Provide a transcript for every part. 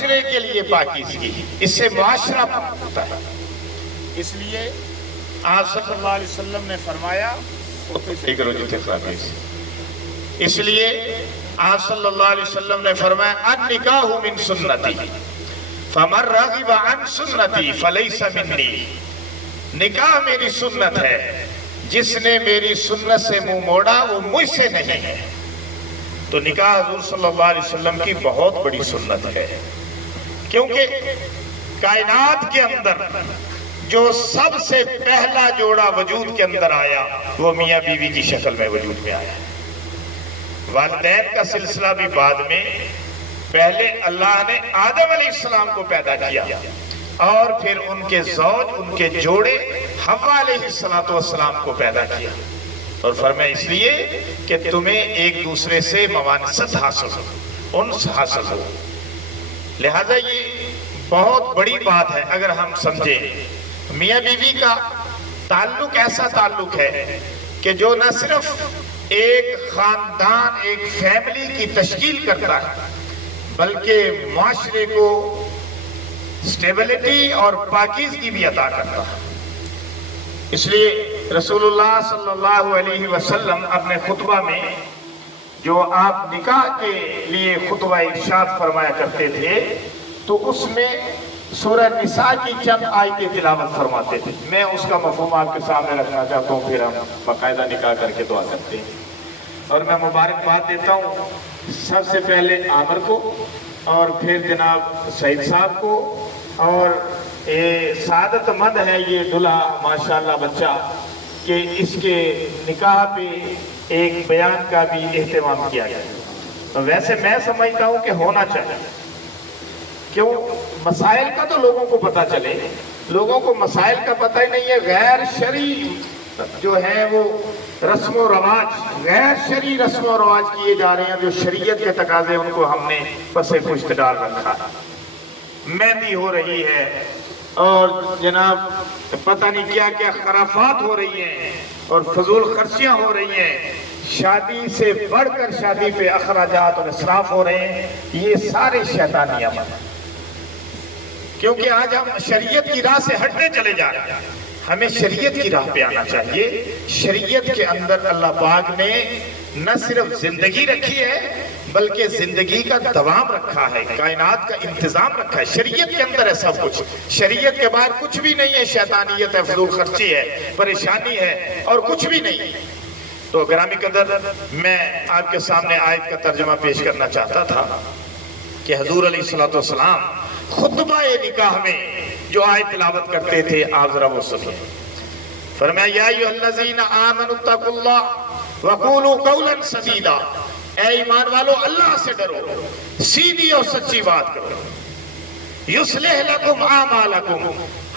معاشرے کے لیے پاکیزگی، اس سے معاشرہ ہوتا ہے۔ اس لیے آپ صلی اللہ علیہ وسلم نے فرمایا، اس لیے آپ صلی اللہ علیہ وسلم نے فرمایا النکاح من سنتی فمن رغب عن سنتی فلیس منی، نکاح میری سنت ہے، جس نے میری سنت سے منہ موڑا وہ مجھ سے نہیں ہے۔ تو نکاح حضور صلی اللہ علیہ وسلم کی بہت بڑی سنت ہے، کیونکہ کائنات کے اندر جو سب سے پہلا جوڑا وجود کے اندر آیا وہ میاں بیوی کی شکل میں وجود میں آیا۔ والدین کا سلسلہ بھی بعد میں، پہلے اللہ نے آدم علیہ السلام کو پیدا کیا اور پھر ان کے زوج، ان کے جوڑے حوا علیہ السلام کو پیدا کیا، اور فرمایا اس لیے کہ تمہیں ایک دوسرے سے موانست حاصل ہو، انس حاصل ہو۔ لہذا یہ بہت بڑی بات ہے اگر ہم سمجھیں۔ میاں بیوی کا تعلق ایسا تعلق ہے کہ جو نہ صرف ایک خاندان، ایک فیملی کی تشکیل کرتا ہے، بلکہ معاشرے کو سٹیبلٹی اور پاکیزگی بھی عطا کرتا ہے۔ اس لیے رسول اللہ صلی اللہ علیہ وسلم اپنے خطبہ میں جو آپ نکاح کے لیے خطبہ ارشاد فرمایا کرتے تھے تو اس میں سورہ نساء کی چند آیتیں تلاوت فرماتے تھے۔ میں اس کا مفہوم آپ کے سامنے رکھنا چاہتا ہوں، پھر ہم باقاعدہ نکاح کر کے دعا کرتے ہیں۔ اور میں مبارکباد دیتا ہوں سب سے پہلے عامر کو، اور پھر جناب سعید صاحب کو، اور سعادت مند ہے یہ دلہا ماشاءاللہ بچہ کہ اس کے نکاح پہ ایک بیان کا بھی اہتمام کیا گیا۔ ویسے میں سمجھتا ہوں کہ ہونا چاہیے، کیوں؟ مسائل کا تو لوگوں کو پتہ چلے، لوگوں کو مسائل کا پتہ ہی نہیں ہے۔ غیر شرعی جو ہے وہ رسم و رواج، غیر شرعی رسم و رواج کیے جا رہے ہیں، جو شریعت کے تقاضے ان کو ہم نے پس پشت ڈال رکھا ہے۔ مہندی ہو رہی ہے اور جناب پتہ نہیں کیا کیا خرافات ہو رہی ہیں اور فضول خرچیاں ہو رہی ہیں، شادی سے بڑھ کر شادی پہ اخراجات اور اسراف ہو رہے ہیں۔ یہ سارے شیطانی عمل ہیں، کیونکہ آج ہم شریعت کی راہ سے ہٹنے چلے جا رہے ہیں۔ ہمیں شریعت کی راہ پہ آنا چاہیے۔ شریعت کے اندر اللہ پاک نے نہ صرف زندگی رکھی ہے بلکہ زندگی کا دوام رکھا ہے، کائنات کا انتظام رکھا ہے۔ شریعت کے اندر ہے سب کچھ، شریعت کے باہر کچھ بھی نہیں ہے۔ شیطانیت ہے، فضول خرچی ہے، پریشانی ہے، اور کچھ بھی نہیں۔ تو گرامی قدر، میں آپ کے سامنے آیت کا ترجمہ پیش کرنا چاہتا تھا کہ حضور علیہ السلام خطبہ نکاح میں جو آیت تلاوت کرتے تھے آپ ذرا وہ سنیے۔ فرمایا یا ایھا الذین آمنوا اتقوا اللہ وقولوا قولا سدیدا، اے ایمان والو اللہ سے ڈرو، سیدھی اور سچی بات کرو۔ یصلح لکم اعمالکم،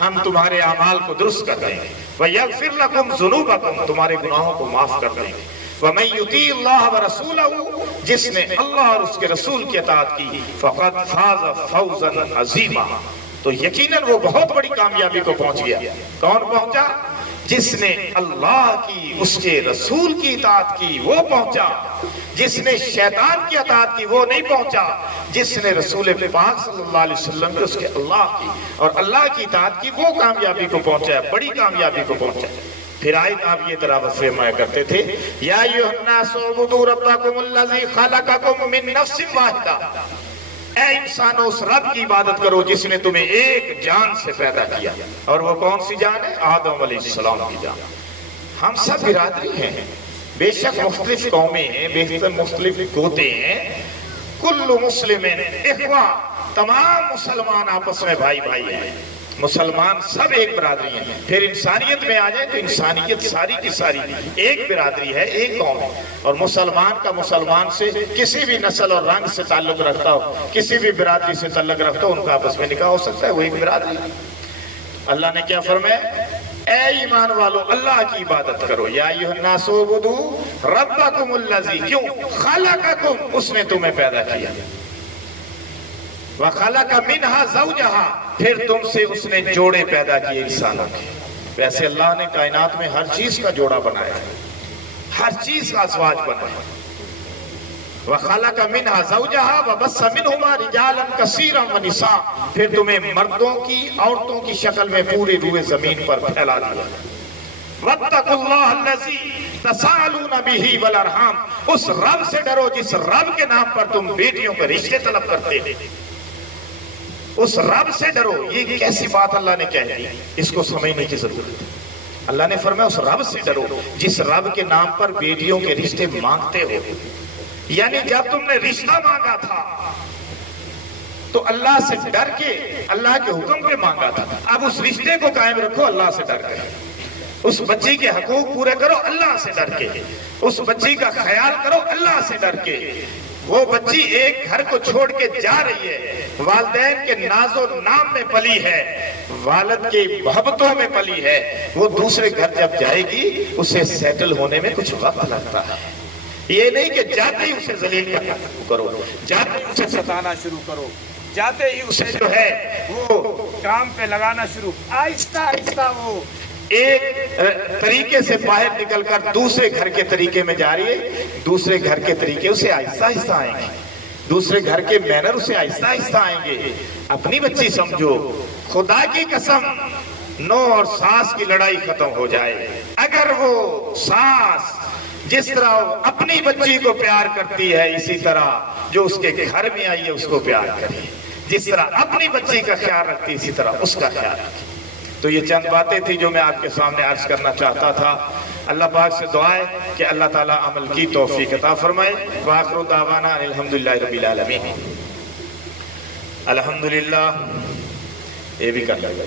ہم تمہارے اعمال کو درست کر دیں گے۔ ویغفر لکم ذنوبکم، تمہارے گناہوں کو معاف کر دیں گے۔ وَمَن یُطِیعِ اللَّهَ وَرَسُولَهُ، جس نے اللہ اور اس کے رسول کی اطاعت کی، فَقَدْ فَازَ فَوْزًا عَظِیمًا، تو یقیناً وہ بہت بڑی کامیابی کو پہنچ گیا۔ کون پہنچا؟ جس نے اللہ کی، اس کے رسول کی اطاعت کی وہ پہنچا، جس نے شیطان کی اطاعت کی وہ نہیں پہنچا، جس نے رسول پاک صلی اللہ علیہ وسلم کے، اس کے اللہ کی اور اللہ کی اطاعت کی وہ کامیابی کو پہنچا ہے، بڑی کامیابی کو پہنچا ہے۔ پھر آیت آپ یہ تلاوت فرمایا کرتے تھے یا ایھا الناس اعبدوا ربکم الذی خلقکم من نفس واحدہ، اے انسانوں اس رب کی عبادت کرو جس نے تمہیں ایک جان سے پیدا کیا، اور وہ کون سی جان ہے؟ آدم علیہ السلام کی جان۔ ہم سب برادری ہیں، بے شک مختلف قومیں ہیں، بے شک مختلف گوتے ہیں، کل مسلم اخوہ، تمام مسلمان آپس میں بھائی بھائی ہیں، مسلمان سب ایک برادری ہیں۔ پھر انسانیت میں آ جائیں تو انسانیت ساری کی ساری ایک برادری ہے، ایک قوم ہے، اور مسلمان کا مسلمان سے کسی بھی نسل اور رنگ سے تعلق رکھتا ہو، کسی بھی برادری سے تعلق رکھتا ہو، ان کا آپس میں نکاح ہو سکتا ہے، وہ ایک برادری ہے۔ اللہ نے کیا فرمایا؟ اے ایمان والو اللہ کی عبادت کرو، یا ایھا الناس اعبدوا ربکم الذی، کیوں؟ خلقکم، اس نے تمہیں پیدا کیا، وَخَلَقَ مِنْهَا زَوْجَهَا، پھر تم سے اس نے جوڑے پیدا کیے انسانوں کے۔ ویسے اللہ نے کائنات میں ہر چیز کا جوڑا بنایا ہے، ہر چیز کا ازواج بنایا ہے، وَخَلَقَ مِنْهَا زَوْجَهَا وَبَثَّ مِنْهُمَا رِجَالًا كَثِيرًا وَنِسَاءً، پھر تمہیں مردوں کی عورتوں کی شکل میں پورے روئے زمین پر پھیلا دیا۔ وَاتَّقُوا اللَّهَ الَّذِي تَسَاءَلُونَ بِهِ وَالْأَرْحَامَ، اس رب سے ڈرو جس رب کے نام پر تم بیٹیوں کے رشتے طلب کرتے ہیں، اس رب سے ڈرو۔ یہ کیسی بات اللہ نے کہہ دی، اس کو سمجھنے کی ضرورت ہے۔ اللہ نے فرمایا اس رب سے ڈرو جس رب کے نام پر بیٹیوں کے رشتے مانگتے ہو۔ یعنی جب تم نے رشتہ مانگا تھا تو اللہ سے ڈر کے اللہ کے حکم پہ مانگا تھا، اب اس رشتے کو قائم رکھو اللہ سے ڈر کر، اس بچی کے حقوق پورے کرو اللہ سے ڈر کے، اس بچی کا خیال کرو اللہ سے ڈر کے۔ وہ بچی ایک گھر کو چھوڑ کے جا رہی ہے، والدین کے ناز و نام میں پلی ہے، والد کی محبتوں میں پلی ہے، وہ دوسرے گھر جب جائے گی اسے سیٹل ہونے میں کچھ وقت لگتا ہے۔ یہ نہیں کہ جاتے ہی اسے ذلیل کرنا شروع کرو، جاتے ہی اسے ستانا شروع کرو، جاتے ہی اسے جو ہے وہ کام پہ لگانا شروع، آہستہ آہستہ وہ ایک طریقے سے باہر نکل کر دوسرے گھر کے طریقے میں جا رہی ہے، دوسرے گھر کے طریقے اسے آہستہ آہستہ آئیں گے، دوسرے گھر کے مینر اسے آہستہ آہستہ آئیں گے۔ اپنی بچی سمجھو، خدا کی قسم نو اور ساس کی لڑائی ختم ہو جائے، اگر وہ ساس جس طرح وہ اپنی بچی کو پیار کرتی ہے اسی طرح جو اس کے گھر میں آئی ہے اس کو پیار کرے، جس طرح اپنی بچی کا خیال رکھتی اسی طرح اس کا خیال رکھے۔ تو یہ چند باتیں تھی جو میں آپ کے سامنے عرض کرنا چاہتا تھا۔ اللہ پاک سے دعا ہے کہ اللہ تعالیٰ عمل کی توفیق عطا فرمائے۔ وآخر دعوانا الحمدللہ رب العالمین۔ الحمدللہ، یہ بھی کر لے گا،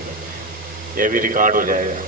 یہ بھی ریکارڈ ہو جائے گا۔